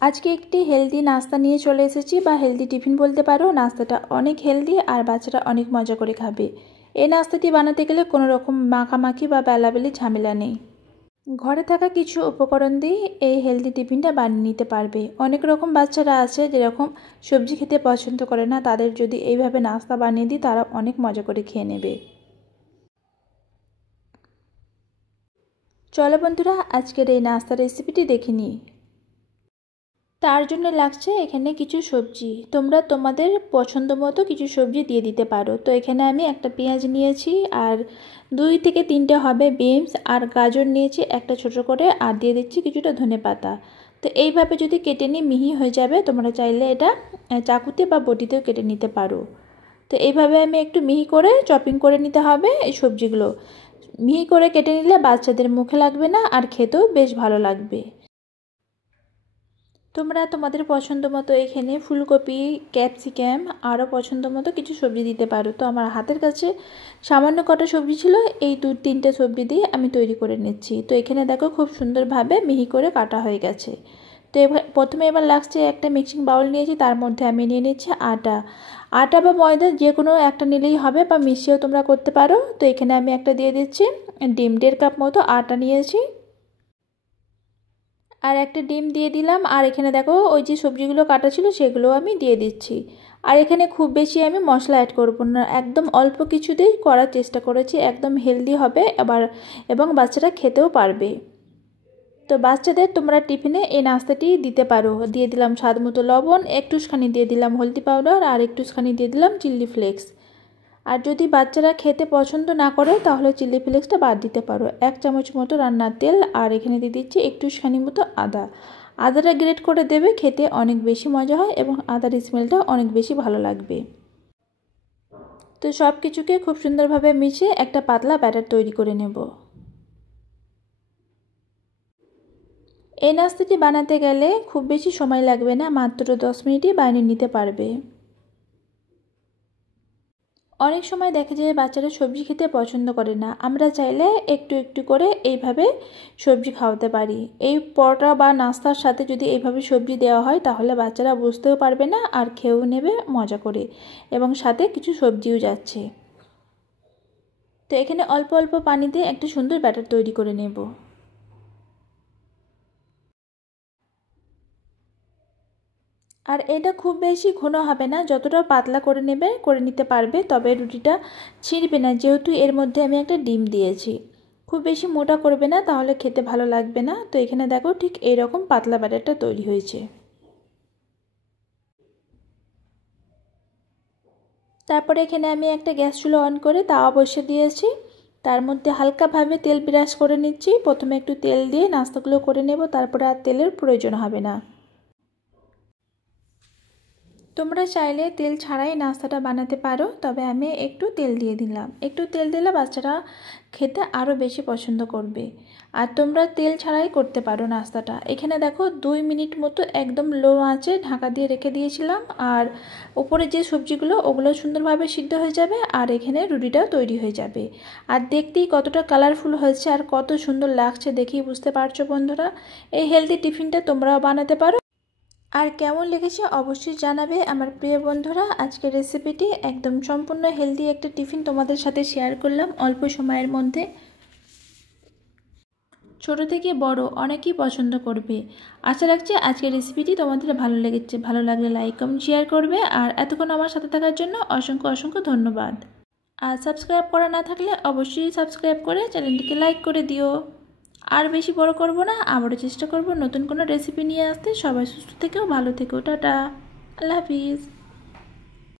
আজকে একটি হেলদি নাস্তা নিয়ে চলে এসেছি, বা হেলদি টিফিন বলতে পারো। নাস্তাটা অনেক হেলদি আর বাচ্চারা অনেক মজা করে খাবে। এই নাস্তাটি বানাতে গেলে কোনো রকম মাখামাখি বা বেলাবেলি ঝামেলা নেই। ঘরে থাকা কিছু উপকরণ দিয়ে এই হেলদি টিফিনটা বানিয়ে নিতে পারবে। অনেক রকম বাচ্চারা আছে যেরকম সবজি খেতে পছন্দ করে না, তাদের যদি এইভাবে নাস্তা বানিয়ে দিই তারা অনেক মজা করে খেয়ে নেবে। চলো বন্ধুরা, আজকের এই নাস্তার রেসিপিটি দেখে নিই। তার জন্য লাগছে এখানে কিছু সবজি। তোমরা তোমাদের পছন্দ মতো কিছু সবজি দিয়ে দিতে পারো। তো এখানে আমি একটা পেঁয়াজ নিয়েছি, আর 2 থেকে 3টে হবে বিনস, আর গাজর নিয়েছি একটা ছোট করে, আর দিয়ে দিচ্ছি কিছুটা ধনেপাতা। তো এইভাবে যদি কেটে নিই মিহি হয়ে যাবে। তোমরা চাইলে এটা চাকুতে বা বটিতেও কেটে নিতে পারো। তো এইভাবে আমি একটু মিহি করে চপিং করে নিতে হবে। এই সবজিগুলো মিহি করে কেটে নিলে বাচ্চাদের মুখে লাগবে না, আর খেতেও বেশ ভালো লাগবে। তোমরা তোমাদের পছন্দ মতো এখানে ফুলকপি, ক্যাপসিকাম আরও পছন্দ মতো কিছু সবজি দিতে পারো। তো আমার হাতের কাছে সামান্য কটা সবজি ছিল, এই 2-3টে সবজি দিয়ে আমি তৈরি করে নিচ্ছি। তো এখানে দেখো খুব সুন্দরভাবে মিহি করে কাটা হয়ে গেছে। তো প্রথমে এবার লাগছে একটা মিক্সিং বাউল নিয়েছি, তার মধ্যে আমি নিয়ে নিচ্ছি আটা বা ময়দা যে কোনো একটা নিলেই হবে, বা মিশিয়েও তোমরা করতে পারো। তো এখানে আমি একটা দিয়ে দিচ্ছি ডিম, 1.5 কাপ মতো আটা নিয়েছি, আর একটা ডিম দিয়ে দিলাম। আর এখানে দেখো ওই যে সবজিগুলো কাটা ছিল সেগুলো আমি দিয়ে দিচ্ছি। আর এখানে খুব বেশি আমি মশলা অ্যাড করব না, একদম অল্প কিছুতেই করার চেষ্টা করেছি। একদম হেলদি হবে এবং বাচ্চারা খেতেও পারবে। তো বাচ্চাদের তোমরা টিফিনে এই নাস্তাটি দিতে পারো। দিয়ে দিলাম স্বাদ মতো লবণ, একটুখানি দিয়ে দিলাম হলদি পাউডার, আর একটুখানি দিয়ে দিলাম চিলি ফ্লেক্স। আর যদি বাচ্চারা খেতে পছন্দ না করে তাহলে চিলি ফ্লেক্সটা বাদ দিতে পারো। 1 চামচ মতো রান্নার তেল, আর এখানে দিয়ে দিচ্ছি একটুখানি মতো আদাটা গ্রেট করে দেবে, খেতে অনেক বেশি মজা হয় এবং আদার স্মেলটা অনেক বেশি ভালো লাগবে। তো সব কিছুকে খুব সুন্দরভাবে মিশিয়ে একটা পাতলা ব্যাটার তৈরি করে নেব। এই নাস্তাটি বানাতে গেলে খুব বেশি সময় লাগবে না, মাত্র 10 মিনিটই বানিয়ে নিতে পারবে। অনেক সময় দেখা যায় বাচ্চারা সবজি খেতে পছন্দ করে না। আমরা চাইলে একটু একটু করে এইভাবে সবজি খাওয়াতে পারি। এই পরোটা বা নাস্তার সাথে যদি এইভাবে সবজি দেওয়া হয় তাহলে বাচ্চারা বুঝতেও পারবে না, আর খেয়েও নেবে মজা করে, এবং সাথে কিছু সবজিও যাচ্ছে। তো এখানে অল্প অল্প পানি দিয়ে একটা সুন্দর ব্যাটার তৈরি করে নেব। আর এটা খুব বেশি ঘন হবে না, যতটা পাতলা করে নিতে পারবে। তবে রুটিটা ছিঁড়বে না, যেহেতু এর মধ্যে আমি একটা ডিম দিয়েছি। খুব বেশি মোটা করবে না, তাহলে খেতে ভালো লাগবে না। তো এখানে দেখো ঠিক এইরকম পাতলা ব্যাটারটা তৈরি হয়েছে। তারপরে এখানে আমি একটা গ্যাস চুলা অন করে তাওয়া বসিয়ে দিয়েছি। তার মধ্যে হালকাভাবে তেল ব্রাশ করে নিচ্ছি। প্রথমে একটু তেল দিয়ে নাস্তাগুলো করে নেব, তারপরে আর তেলের প্রয়োজন হবে না। তোমরা চাইলে তেল ছাড়াই নাস্তাটা বানাতে পারো, তবে আমি একটু তেল দিয়ে দিলাম। একটু তেল দিলে বাচ্চারা খেতে আরও বেশি পছন্দ করবে। আর তোমরা তেল ছাড়াই করতে পারো নাস্তাটা। এখানে দেখো 2 মিনিট মতো একদম লো আঁচে ঢাকা দিয়ে রেখে দিয়েছিলাম, আর উপরে যে সবজিগুলো ওগুলো সুন্দরভাবে সিদ্ধ হয়ে যাবে, আর এখানে রুটিটাও তৈরি হয়ে যাবে। আর দেখতেই কতটা কালারফুল হয়েছে আর কত সুন্দর লাগছে দেখেই বুঝতে পারছো বন্ধুরা। এই হেলদি টিফিনটা তোমরাও বানাতে পারো। আর কেমন লেগেছে অবশ্যই জানাবে আমার প্রিয় বন্ধুরা। আজকের রেসিপিটি একদম সম্পূর্ণ হেলদি একটা টিফিন তোমাদের সাথে শেয়ার করলাম অল্প সময়ের মধ্যে। ছোট থেকে বড় অনেকেই পছন্দ করবে। আশা রাখছি আজকের রেসিপিটি তোমাদের ভালো লেগেছে। ভালো লাগলে লাইক কমেন্ট শেয়ার করবে। আর এতক্ষণ আমার সাথে থাকার জন্য অসংখ্য অসংখ্য ধন্যবাদ। আর সাবস্ক্রাইব করা না থাকলে অবশ্যই সাবস্ক্রাইব করে চ্যানেলটিকে লাইক করে দিও। আর বেশি বড় করব না, আবারও চেষ্টা করব নতুন কোনো রেসিপি নিয়ে আসতে। সবাই সুস্থ থেকো, ভালো থেকো, টাটা, আল্লাহ হাফিজ।